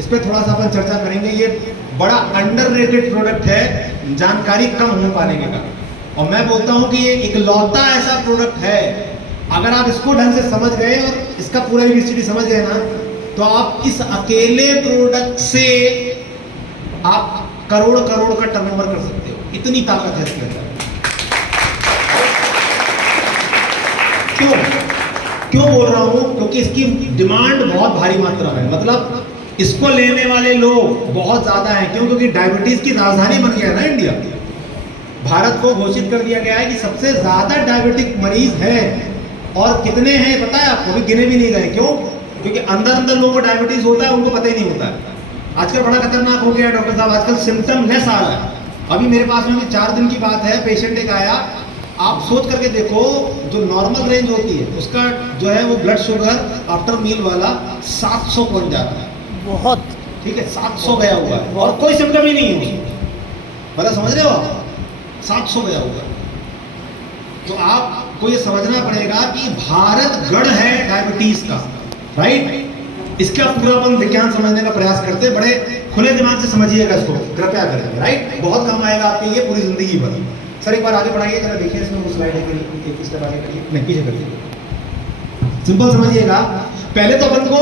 इस पर थोड़ा सा अपन चर्चा करेंगे। ये बड़ा अंडररेटेड प्रोडक्ट है, जानकारी कम हो पाने के कारण। और मैं बोलता हूं कि ये इकलौता ऐसा प्रोडक्ट है, अगर आप इसको ढंग से समझ गए और इसका पूरा यूनिवर्सिटी समझ गए ना, तो आप इस अकेले प्रोडक्ट से आप करोड़ करोड़ का टर्नओवर कर सकते हो। इतनी ताकत है इसके अंदर। क्यों बोल रहा हूं? क्योंकि इसकी डिमांड बहुत भारी मात्रा में, मतलब इसको लेने वाले लोग बहुत ज्यादा हैं। क्यों? क्योंकि डायबिटीज की राजधानी बन गया है ना इंडिया। भारत को घोषित कर दिया गया है कि सबसे ज्यादा डायबिटिक मरीज है। और कितने हैं पता है आपको? भी गिने भी नहीं गए। क्यों? क्योंकि अंदर अंदर लोगों को डायबिटीज होता है, उनको पता ही नहीं होता है। आजकल बड़ा खतरनाक हो गया है डॉक्टर साहब, आजकल सिम्टम लेस आ रहा है। अभी मेरे पास में 4 दिन की बात है, पेशेंट एक आया, आप सोच करके देखो, जो नॉर्मल रेंज होती है उसका जो है वो ब्लड शुगर आफ्टर मील वाला 700 पहुंच जाता है। बहुत, ठीक है, 700 गया हुआ है और कोई सिम्टम ही नहीं है उसमें। मतलब समझ रहे हो आप? 700 गया हुआ है। तो आपको ये समझना पड़ेगा कि भारत गढ़ है डायबिटीज का, राइट। इसका पूरा अपन विज्ञान समझने का प्रयास करते हैं। बड़े खुले दिमाग से समझिएगा इसको, कृपया करें, राइट। बहुत काम आएगा आपके लिए पूरी जिंदगी भर। सर एक बार आगे बढ़ाइए जरा, देखिए इसमें वो स्लाइड है कि एक स्टेप आगे करिए, नहीं पीछे करिए। सिंपल समझिएगा। पहले तो अपन को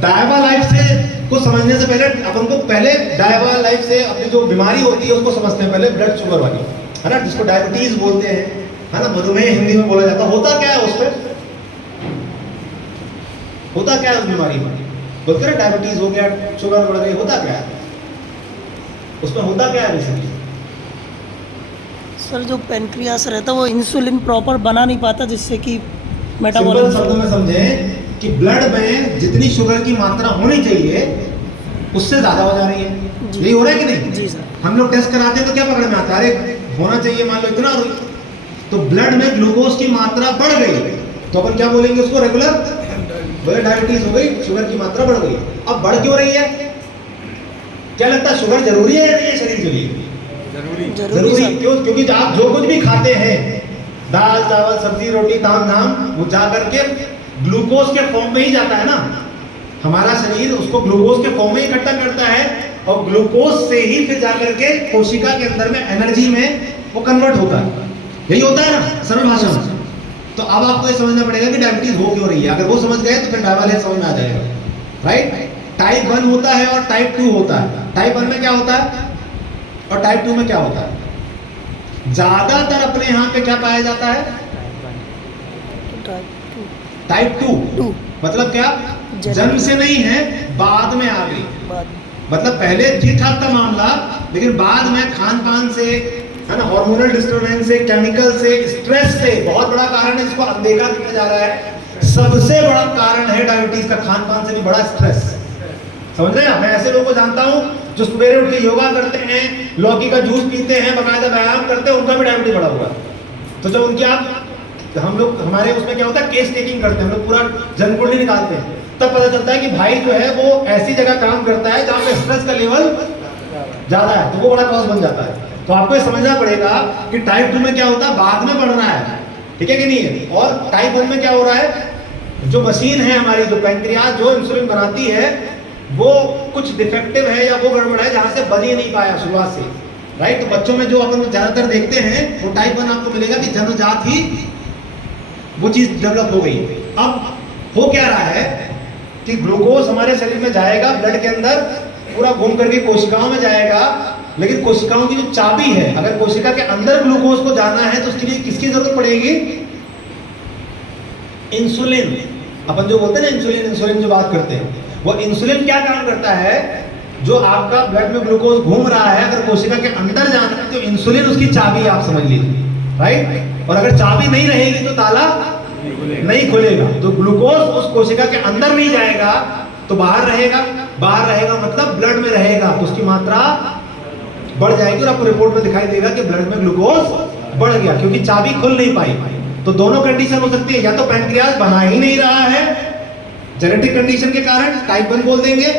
डायबा लाइफ से को समझने से पहले अपन को पहले डायबा लाइफ से अपनी जो बीमारी होती है उसको समझते हैं पहले, ब्लड शुगर वाली, है ना, जिसको डायबिटीज बोलते हैं, है ना, मधुमेह हिंदी में बोला जाता है। होता क्या है उसमें? होता क्या है उस बीमारी में? बोलते हैं डायबिटीज हो गया, शुगर बढ़ गई, होता क्या है उसमें? होता क्या है बेसिकली? सर जो पेनक्रियास रहता है वो इंसुलिन प्रॉपर बना नहीं पाता, जिससे कि सिंपल मेटाबॉलिज्म। शब्दों में समझें कि ब्लड में जितनी शुगर की मात्रा होनी चाहिए उससे ज्यादा हो जा रही है। यही हो रहा है कि नहीं? जी सर। हम लोग टेस्ट कराते हैं तो क्या पकड़ में आता है? अरे होना चाहिए मान लो इतना, तो ब्लड में ग्लूकोज की मात्रा बढ़ गई तो अपन क्या बोलेंगे उसको? रेगुलर बोले डायबिटीज हो गई, शुगर की मात्रा बढ़ गई। अब बढ़ क्यों रही है? क्या लगता है शुगर जरूरी है या नहीं है शरीर के लिए? जरूरी। क्यों? क्योंकि आप जो कुछ भी खाते हैं, दाल चावल सब्जी रोटी ताम झाम, वो जा करके ग्लूकोज के फॉर्म में ही जाता है ना। हमारा शरीर उसको ग्लूकोज के फॉर्म में इकट्ठा करता है और ग्लूकोज से ही फिर जाकर के कोशिका के अंदर में एनर्जी में वो कन्वर्ट होता है। यही होता है ना सरल भाषा में। तो अब आपको ये समझना पड़ेगा कि डायबिटीज हो क्यों रही है। अगर वो समझ गए तो फिर डायबिटीज समझ में आ जाएगा, राइट। टाइप 1 होता है और टाइप 2 होता है। टाइप 1 में क्या होता है और टाइप 2 में क्या होता है? ज्यादातर अपने यहाँ पे क्या पाया जाता है? टाइप 2 मतलब क्या? जन्म से नहीं है, बाद में आ गई। मतलब पहले ठीक ठाक था मामला, लेकिन बाद में खान पान से, है ना, हार्मोनल डिस्टर्बेंस से, केमिकल से, स्ट्रेस से, बहुत बड़ा कारण है जिसको अनदेखा किया जा रहा है। सबसे बड़ा कारण है डायबिटीज का खान पान से भी बड़ा स्ट्रेस। समझ रहे हैं? मैं ऐसे लोगों को जानता हूं जो सुबह उठ के योगा करते हैं, लौकी का जूस पीते हैं, बाकायदा व्यायाम करते हैं, उनका भी डायबिटीज बढ़ा हुआ है। तो जब उनकी हम लोग हमारे उसमें क्या होता है, केस टेकिंग करते हैं, हम लोग पूरा जन कुंडली निकालते हैं, तब पता चलता है कि भाई जो है वो ऐसी जगह काम करता है जहां पे स्ट्रेस का लेवल ज्यादा है, तो वो बड़ा कॉज बन जाता है। तो आपको ये समझना पड़ेगा कि टाइप 2 में क्या होता है, बाद में बढ़ रहा है, ठीक है कि नहीं है। और टाइप 1 में क्या हो रहा है, जो मशीन है हमारी, जो पैंक्रियाज जो इंसुलिन बनाती है, वो कुछ डिफेक्टिव है या वो गड़बड़ है जहां से बन ही नहीं पाया शुरुआत से, राइट। तो बच्चों में जो अपन ज्यादातर देखते हैं वो टाइप 1 आपको मिलेगा कि जन्मजात ही वो चीज डेवलप हो गई। अब हो क्या रहा है कि ग्लूकोज हमारे शरीर में जाएगा, ब्लड के अंदर पूरा घूम करके कोशिकाओं में जाएगा, लेकिन कोशिकाओं की जो चाबी है, अगर कोशिका के अंदर ग्लूकोज को जाना है तो उसके लिए किसकी जरूरत पड़ेगी? इंसुलिन। अपन जो बोलते हैं ना इंसुलिन, इंसुलिन जो बात करते हैं, वो इंसुलिन क्या काम करता है? जो आपका ब्लड में ग्लूकोज घूम रहा है, अगर कोशिका के अंदर जाना है तो इंसुलिन उसकी चाबी, आप समझ लीजिए, राइट। और अगर चाबी नहीं रहेगी तो ताला नहीं खुलेगा। तो ग्लूकोज उस कोशिका के अंदर नहीं जाएगा तो बाहर रहेगा, बाहर रहेगा मतलब ब्लड में रहेगा, तो उसकी मात्रा बढ़ जाएगी और आपको रिपोर्ट में दिखाई देगा कि ब्लड में ग्लूकोज बढ़ गया, क्योंकि चाबी खुल नहीं पाई। तो दोनों कंडीशन हो सकती है, या तो पैंक्रियाज बना ही नहीं रहा है जेनेटिक कंडीशन के कारण, टाइप 1 बोल देंगे,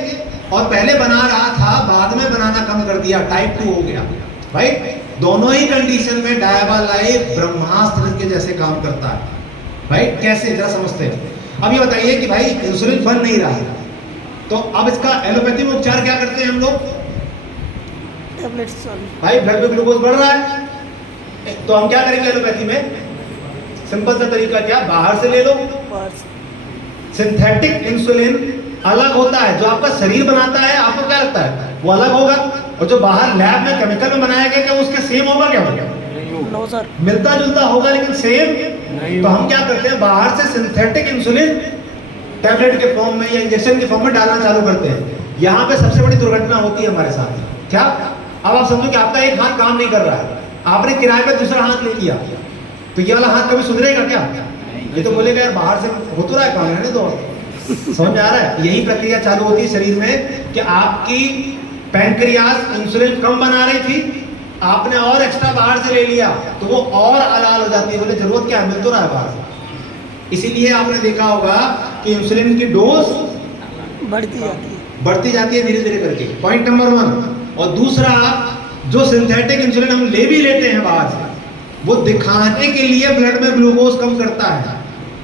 और पहले बना रहा था बाद में बनाना कम कर दिया, टाइप 2 हो गया, राइट। दोनों ही कंडीशन में डायबालाइफ ब्रह्मास्त्र के जैसे काम करता है, राइट। कैसे, जरा समझते हैं। अब ये बताइए कि भाई इंसुलिन बन नहीं रहा है, तो तो अब इसका एलोपैथी में उपचार क्या करते हैं हम लोग? टैबलेट्स चालू। भाई ब्लड में ग्लूकोज बढ़ रहा है, तो हम क्या करेंगे एलोपैथी में? सिंपल सा तरीका क्या, बाहर से ले लो। बाहर से। सिंथेटिक इंसुलिन अलग होता है, जो आपका शरीर बनाता है आपको क्या लगता है वो अलग होगा, और जो बाहर लैब में केमिकल में बनाया गया क्या उसके सेम होगा? क्या होगा? No sir. मिलता जुलता होगा लेकिन सेम। तो हम क्या करते हैं, बाहर से सिंथेटिक इंसुलिन टैबलेट के फॉर्म में या इंजेक्शन के फॉर्म में डालना चालू करते हैं। यहाँ पे सबसे बड़ी दुर्घटना होती है हमारे साथ। क्या? अब आप समझो कि आपका एक हाथ काम नहीं कर रहा है, आपने किराए पे दूसरा हाथ ले लिया, तो ये वाला हाथ कभी सुधरेगा क्या? ये तो बोलेगा यार बाहर से हो तो रहा है काम, रहने दो। समझ में आ रहा है? यही प्रक्रिया चालू होती है शरीर में कि आपकी पैंक्रियास इंसुलिन कम बना रही थी, आपने और एक्स्ट्रा बाहर से ले लिया तो वो और अलाल हो जाती है, बोले जरूरत क्या है, मिल तो रहा है बाहर से। इसीलिए आपने देखा होगा कि इंसुलिन की डोज बढ़ती जाती है धीरे धीरे करके। Point number 1। और दूसरा, जो सिंथेटिक इंसुलिन हम ले भी लेते हैं बाहर से, वो दिखाने के लिए ब्लड में ग्लूकोज कम करता है,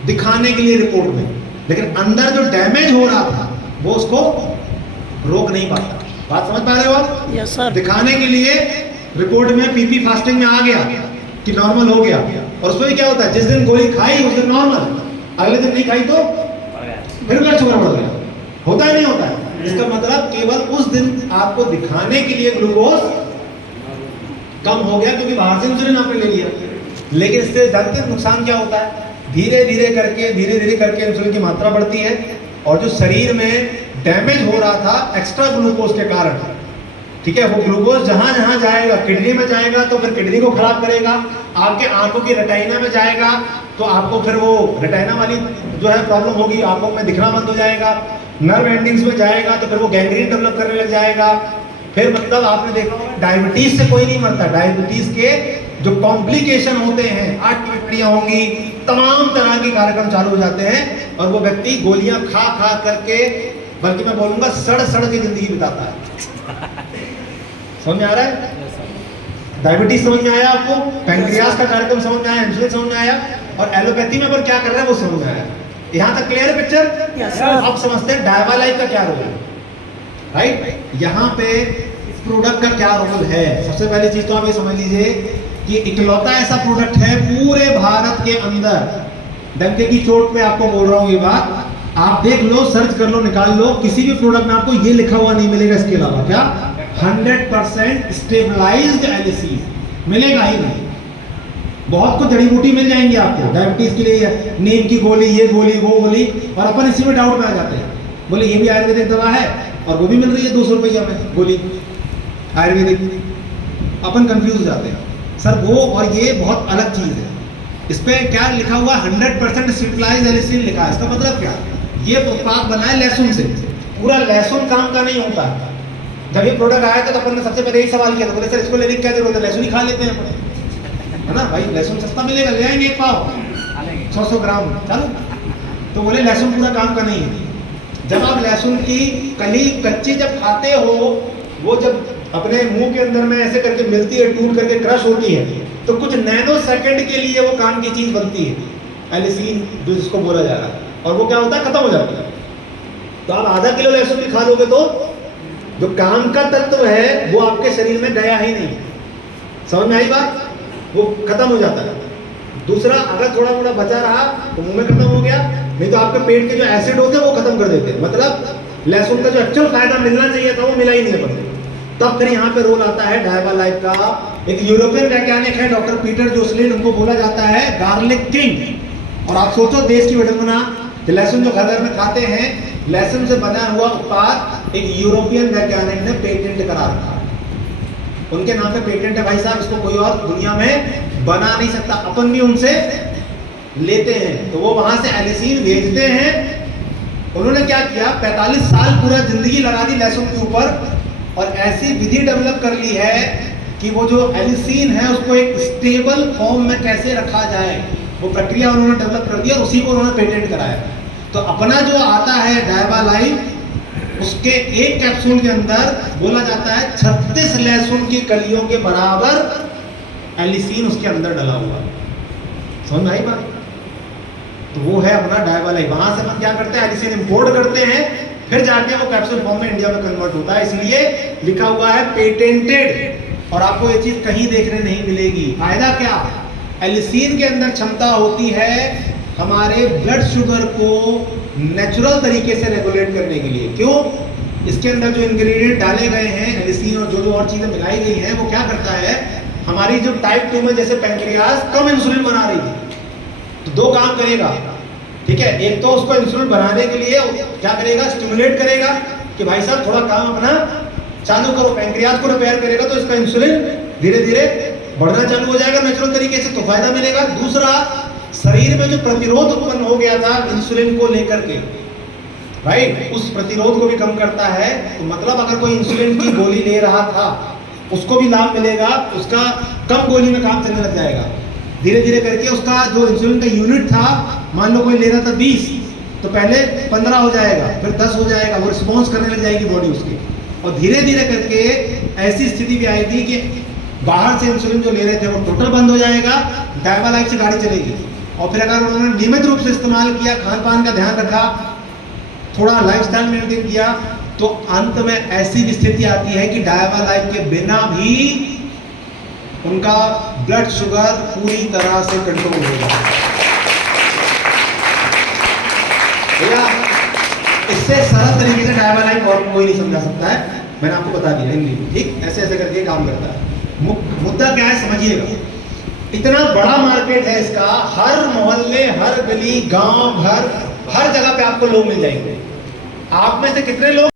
दिखाने के लिए रिपोर्ट में, लेकिन अंदर जो डैमेज हो रहा था वो उसको रोक नहीं पाता। बात समझ पा रहे हो आप? Yes sir. दिखाने के लिए रिपोर्ट में पीपी फास्टिंग में आ गया कि नॉर्मल हो गया, और उसमें भी क्या होता है, जिस दिन गोली खाई उस दिन नॉर्मल, अगले दिन नहीं खाई तो फिर ब्लड शुगर बढ़ गया। होता है नहीं होता है? इसका मतलब केवल उस दिन आपको दिखाने के लिए ग्लूकोज कम हो गया क्योंकि बाहर से इंसुलिन आपने ले लिया। लेकिन इससे जानते हैं नुकसान क्या होता है? धीरे धीरे करके इंसुलिन की मात्रा बढ़ती है, और जो शरीर में डैमेज हो रहा था एक्स्ट्रा ग्लूकोज के कारण, ठीक है, वो ग्लूकोज जहां जहां जाएगा, किडनी में जाएगा तो फिर किडनी को खराब करेगा, आपके आंखों की रेटिना में जाएगा तो आपको फिर वो रेटिना वाली जो है प्रॉब्लम होगी, आंखों में दिखना बंद हो जाएगा, नर्व एंडिंग्स में जाएगा तो फिर वो गैंग्रीन डेवलप करने लग जाएगा। फिर मतलब आपने देखा होगा डायबिटीज से कोई नहीं मरता, डायबिटीज के जो कॉम्प्लिकेशन होते हैं, हार्ट की बीमारियां होंगी, तमाम तरह के कार्यक्रम चालू हो जाते हैं, और वो व्यक्ति गोलियां खा खा करके, बल्कि मैं बोलूंगा सड़ सड़ के जिंदगी बिताता है। समझ में आ रहा है? डायबिटीज समझ में आया आपको? पैंक्रियास का कार्यक्रम समझ में आया? इंसुलिन समझ में आया? और एलोपैथी में पर क्या कर रहा है वो समझ में आया? यहाँ तक क्लियर है पिक्चर? यस अब समझते हैं डायवालाइफ का क्या रोल है। राइट, यहाँ पे प्रोडक्ट का क्या रोल है। सबसे पहली चीज तो आप ये समझ लीजिए कि इकलौता ऐसा प्रोडक्ट है पूरे भारत के अंदर, डंके की चोट पे आपको बोल रहा हूँ ये बात, आप देख लो, सर्च कर लो, निकाल लो, किसी भी प्रोडक्ट में आपको ये लिखा हुआ नहीं मिलेगा इसके अलावा, क्या 100% स्टेबलाइज्ड एलिसीन मिलेगा ही नहीं। बहुत कुछ जड़ी बूटी मिल जाएंगी आपको डायबिटीज के लिए, नीम की गोली, ये गोली, वो गोली, और अपन इसी में डाउट में आ जाते हैं, बोले ये भी आयुर्वेदिक दवा है और वो भी मिल रही है 200 रुपया में गोली आयुर्वेदिक, अपन कंफ्यूज हो जाते हैं। सर वो और ये बहुत अलग चीज है। इस पे क्या लिखा हुआ, 100% स्टेबलाइज्ड एलिसीन लिखा है। इसका मतलब क्या, ये उत्पाद बना है लहसुन से, पूरा लहसुन काम का नहीं होता। जब ये प्रोडक्ट आया था तो अपन ने सबसे पहले यही सवाल किया था, बोले सर इसको लेने की क्या जरूरत है, लहसुन ही खा लेते हैं अपन, है ना भाई, लहसुन सस्ता मिलेगा, ले आएंगे एक पाव 100 ग्राम, चलो। तो बोले लहसुन पूरा काम का नहीं है। जब आप लहसुन की कली कच्ची जब खाते हो, वो जब अपने मुंह के अंदर में ऐसे करके मिलती है, टूट करके क्रश होती है, तो कुछ नैनो सेकंड के लिए वो काम की चीज बनती है एलिसीन, जो जिसको बोला जा रहा है, और वो क्या होता है, खत्म हो जाता है। तो आप आधा किलो लहसुन भी खा लोगे तो जो काम का तत्व है वो आपके शरीर में गया ही नहीं। समझ में आई बात? वो खत्म हो जाता है। दूसरा, अगर थोड़ा थोड़ा बचा रहा तो मुंह में खत्म हो गया, नहीं तो आपके पेट के जो एसिड होते हैं वो खत्म कर देते हैं। मतलब लहसुन का जो एक्चुअल फायदा मिलना चाहिए था वो मिला ही नहीं है। तब फिर यहाँ पे रोल आता है डायवालाइफ का। एक यूरोपियन वैज्ञानिक है डॉक्टर पीटर जोसलिन, उनको बोला जाता है गार्लिक किंग। और आप सोचो देश की विडंबना, लहसुन जो घर में खाते हैं, लहसुन से बना हुआ उत्पाद एक यूरोपियन वैज्ञानिक ने पेटेंट करा रखा है, उनके नाम पे पेटेंट है भाई साहब, इसको कोई और दुनिया में बना नहीं सकता। अपन भी उनसे लेते हैं, तो वो वहां से एलिसीन भेजते हैं। उन्होंने क्या किया, 45 साल पूरा जिंदगी लगा दी लहसुन के ऊपर, और ऐसी विधि डेवलप कर ली है कि वो जो एलिसीन है उसको एक स्टेबल फॉर्म में कैसे रखा जाए, वो प्रक्रिया उन्होंने डेवलप कर दी और उसी को उन्होंने पेटेंट कराया। तो अपना जो आता है डायवालाइफ, उसके एक कैप्सूल के अंदर बोला जाता है 36 लहसुन की कलियों के बराबर एलिसीन उसके अंदर डला हुआ। समझ में आई बात? तो वो है अपना डायवालाइफ। वहां से हम क्या करते हैं, एलिसीन इंपोर्ट करते हैं, फिर जाके वो कैप्सूल फॉर्म में इंडिया में कन्वर्ट होता है, इसलिए लिखा हुआ है पेटेंटेड। और आपको ये चीज कहीं देखने नहीं मिलेगी। फायदा क्या? एलिसिन के अंदर क्षमता होती है हमारे ब्लड शुगर को नेचुरल तरीके से रेगुलेट करने के लिए। क्यों? इसके अंदर जो इंग्रेडिएंट डाले गए हैं एलिसिन और जो और चीजें मिलाई गई हैं, वो क्या करता है, हमारी जो टाइप 2 में जैसे पैंक्रियाज कम इंसुलिन बना रही थी, तो दो काम करेगा, ठीक है। एक तो उसको इंसुलिन बनाने के लिए क्या करेगा, स्टिमुलेट करेगा कि भाई साहब थोड़ा काम अपना चालू करो, पैंक्रियाज को रिपेयर करेगा तो इसका इंसुलिन धीरे धीरे बढ़ना चालू हो जाएगा नेचुरल तरीके से, तो फायदा मिलेगा। दूसरा, शरीर में जो प्रतिरोध उत्पन्न हो गया था इंसुलिन को लेकर के, राइट, उस प्रतिरोध को भी कम करता है। तो मतलब अगर कोई इंसुलिन की गोली ले रहा था उसको भी लाभ मिलेगा, उसका कम गोली में काम चलने लग जाएगा धीरे धीरे करके। उसका जो इंसुलिन का यूनिट था, मान लो कोई ले रहा था 20, तो पहले 15 हो जाएगा, फिर 10 हो जाएगा, वो रिस्पॉन्स करने लग जाएगी बॉडी उसकी। और धीरे धीरे करके ऐसी स्थिति भी आएगी कि बाहर से इंसुलिन जो ले रहे थे वो टोटल बंद हो जाएगा, डायवा लाइफ से गाड़ी चलेगी। और फिर अगर उन्होंने नियमित रूप से इस्तेमाल किया, खान पान का ध्यान रखा, थोड़ा लाइफस्टाइल मेंटेन किया, तो अंत में ऐसी भी स्थिति आती है कि डायवा लाइफ के बिना भी उनका ब्लड शुगर पूरी तरह से कंट्रोल हो जाता है। भैया इससे सरल तरीके से डायवा लाइफ और कोई नहीं समझा सकता है, मैंने आपको बता दिया हिंदी में, ठीक। ऐसे ऐसे करके काम करता है। मुद्दा क्या है समझिएगा, इतना बड़ा मार्केट है इसका, हर मोहल्ले, हर गली, गांव, घर, हर जगह पे आपको लोग मिल जाएंगे। आप में से कितने लोग